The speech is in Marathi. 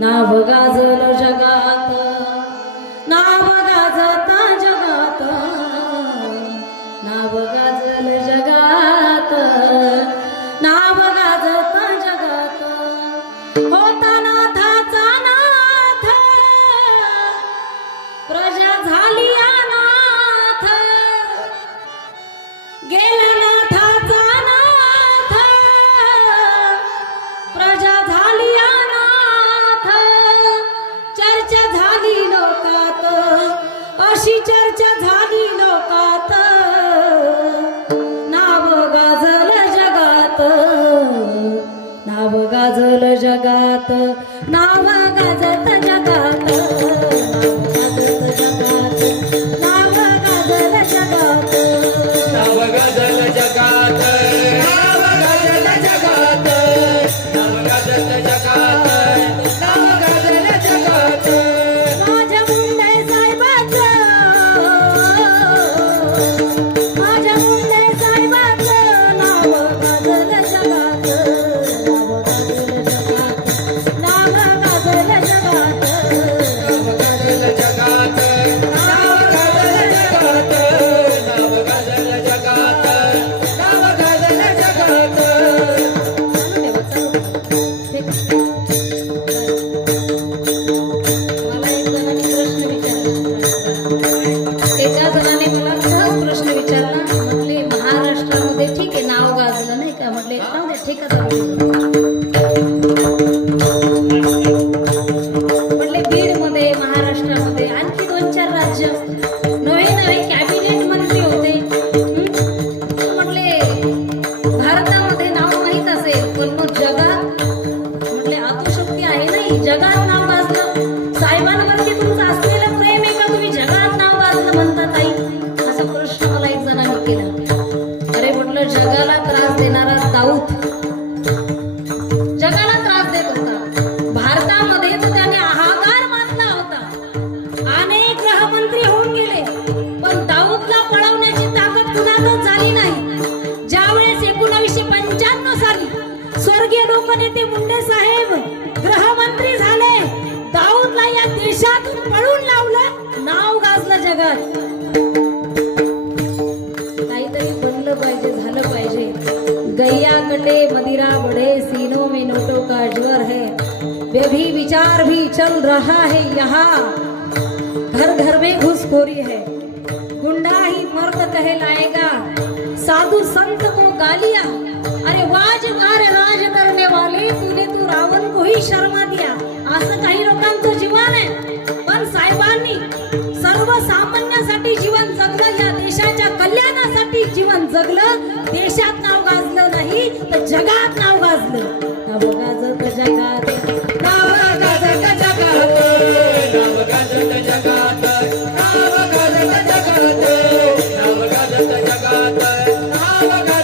नाव गाजल जगात, नाव गाजता जगात, नाव गाजल जगात, नाव गाजता जगात. होता नाथाचा नाथ, प्रजा झाली अनाथ. गेला नाथाचा नाथ, प्रजा झाली अनाथ. चर्चा झाली लोकात, अशी चर्चा झाली लोकात. नाव गाजल जगात, नाव गाजल जगात, नाव गाजत जगात, नाव गाजत जगात, नाव गाजल जगात, नाव गाजल जगात, नाव गाजल जगात, नाव गाजल जगात, नाव गाजल जगात. माझ्या मुंडे साहेबाचं, माझ्या मुंडे साहेबाचं नाव गाजल जगात, नाव गाजल जगात, नाव गाजल जगात, नाव गाजल जगात, नाव गाजल जगात, नाव गाजल जगात, नाव गाजल जगात. मला एक जणांनी प्रश्न विचारला, एका जणाने मला सहज प्रश्न विचारला. म्हटले महाराष्ट्रामध्ये ठीक आहे नाव गाजलं नाही का, म्हटले राहू दे ठीक आहे म्हटले बीड मध्ये महाराष्ट्रामध्ये आणखी 2-4 राज्य नवे नवे कॅबिनेट मंत्री होते. म्हटले भारतामध्ये नाव माहीत असेल पण मग जगात म्हटले आतुशक्ती आहे नाही, जगात नाव गाजलं. साहेबांवरती तुमचं असलेलं प्रेम आहे का तुम्ही जगात नाव गाजलं म्हणता ताई, असा प्रश्न मला एक जणांनी केला. अरे म्हटलं जगाला त्रास देणारा दाऊद जगाला त्रास देत होता, भारतामध्ये तर त्याने हाहाकार माजला होता. अनेक गृहमंत्री होऊन गेले पण दाऊदला पळवण्याची ताकद कुणालाच झाली नाही. ज्यावेळेस 1995 साली स्वर्गीय लोकनेते मुंडे साहेब गृहमंत्री झाले, दाऊदला या देशातून पळून लावलं, नाव गाजलं जगात. काहीतरी बनलं पाहिजे, झालं पाहिजे. गैया कटे मदिरा बड़े, सीनों में नोटों का ज्वर है, वे भी विचार भी चल रहा है यहाँ, घर घर में घुसखोरी है, गुंडा ही मर्द कहलाएगा, साधु संत को गालियां. अरे वाजगार राज करने वाले तूने तू रावण को ही शर्मा दिया, असं काही लोकांचं जीवन आहे. पण साहेबांनी सर्वसामान्यांसाठी जीवन जगलं, या देशाच्या कल्याणासाठी जीवन जगलं. देशात नाव गाजलं नाही तर जगात नाव गाजलं. नाव गाजत जगात, नाव गाजत जगात, नाव गाजल जगात, नाव गाजल जगात, नाव गाजल जगात, नाव गाजल